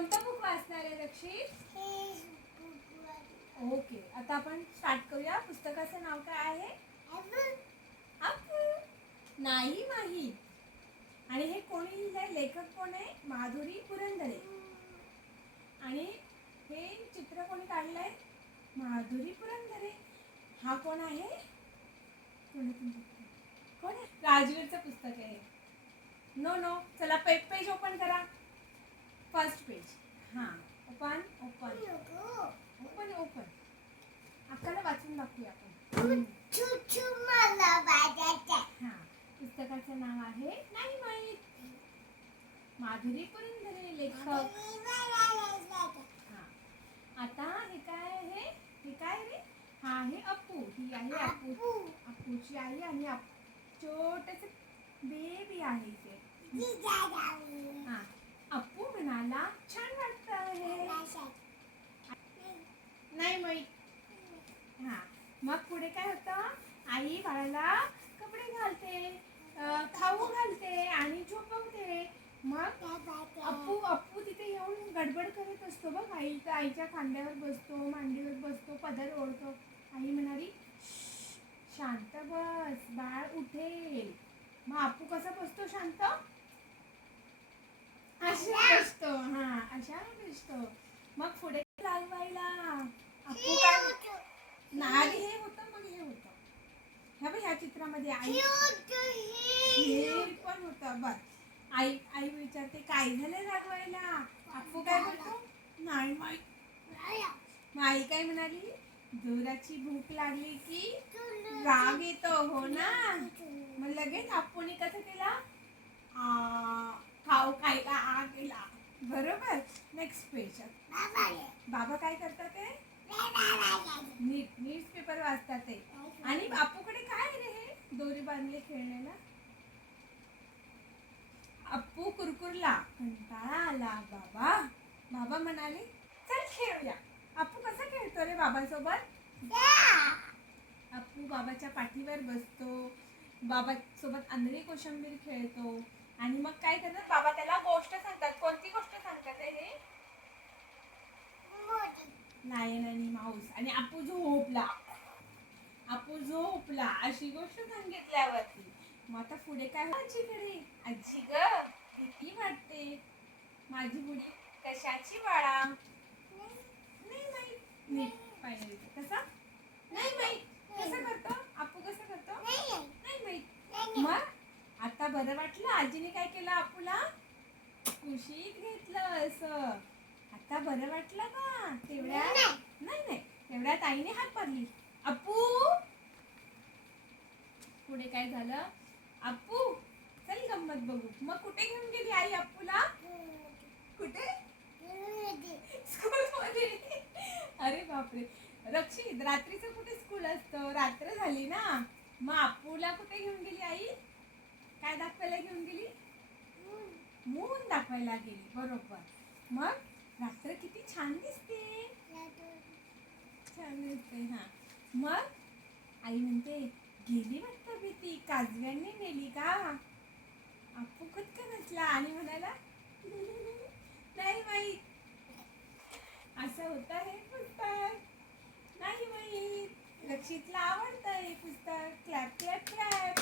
कोणतं बुक वाचणार आहे रक्षित? ओके आता आपण स्टार्ट करूया. पुस्तकाचं नाव काय आहे? अप्पू नाही माहीत आणि हे कोणी लिहिलंय? लेखक कोण आहे? माधुरी पुरंदरे. आणि हे चित्र कोणी काढलंय? माधुरी पुरंदरे. हा कोण आहे? कोण आहे? राजवीरचं पुस्तक आहे. नो नो चला पेज ओपन करा. फर्स्ट पेज हां ओपन ओपन ओपन ओपन अक्काला वाचून दाखवूया आपण. हां पुस्तकाचं नाव आहे नाही माहीत. माधुरी पुरंदरे लेखक. हां आता हे काय आहे? हे काय रे? हा आहे अप्पू. ही आहे अप्पू. अप्पूची आई आणि छोटस बेबी आहे ते हा अप्पू म्हणाला छान वाटत आहे नाही माहीत हा मग पुढे काय होतं? आई बाळाला कपडे घालते खाऊ घालते आणि झोपवते. मग अप्पू अप्पू तिथे येऊन गडबड करत असतो बघ. आई तर आईच्या खांद्यावर बसतो मांडीवर बसतो पदर ओढतो. आई म्हणाली शांत बस बाळ उठेल. मग अप्पू कसा बसतो शांत अशा बसतो हा अशा बसतो मग पुढे लालबाईला अप्पू काय नाही हे होतं मग हे होतं ह्या बघ ह्या चित्रामध्ये आई हे पण होतं. बर आई आई विचारते काय झालं रागवायला? अप्पू काय बोलतो नाही मग आई काय म्हणाली? जोराची भूक लागली की राग येतो हो ना? मग लगेच अप्पूने कसं केला? खाऊ खायला आ केला बरोबर? नेक्स्ट पेज बाबा काय करतात ते? नीट न्यूज पेपर वाचतात ते. आणि हे दोरी बांधले खेळण्याला अप्पू कुरकुरला. कंटाळा आला बाबा बाबा म्हणाले चल खेळूया. अप्पू कसा खेळतो रे बाबासोबत? अप्पू बाबाच्या पाठीवर बसतो. बाबा सोबत आंधळी कोशंबीर खेळतो. आणि मग काय करतात? बाबा त्याला गोष्ट सांगतात. कोणती गोष्ट सांगतात हे? लायन आणि माऊस आणि आपू झोपला. आपू झोपला अशी गोष्ट सांगितल्यावरती मग आता पुढे काय आजीकडे. आजी ग भीती वाटते. माझी बुडी कशाची बाळा? नाही माहीत पाहिजे कसा? नाही माहीत कसं करतो? आपू कसं करतो? नाही माहीत मग आता बरं वाटलं आजीने काय केलं आपूला? कुशीत घेतलं असं. आता बरं वाटलं का? तेवढ्या नाही. नाही तेवढ्यात आईने हात मारली अप्पू पुढे काय झालं? अप्पू चल गंमत बघू. मग कुठे घेऊन गेली आई अप्पूला? कुठे? स्कूल मध्ये अरे बापरे. रक्षित रात्रीचं कुठे स्कूल असतं? रात्र झाली ना. मग अप्पूला कुठे घेऊन गेली आई? काय दाखवायला घेऊन गेली? मून दाखवायला गेली. बरोबर. मग रात्र किती छान दिसते. छान दिसते हा. मग? आई म्हणते गेली वाटतं भीती काजव्यांनी नेली का? आपू खुदकन नसला? आणि म्हणाला नाही माहीत असं होतं हे पुस्तक. नाही माहीत रक्षितला आवडतं हे पुस्तक. Clap clap clap.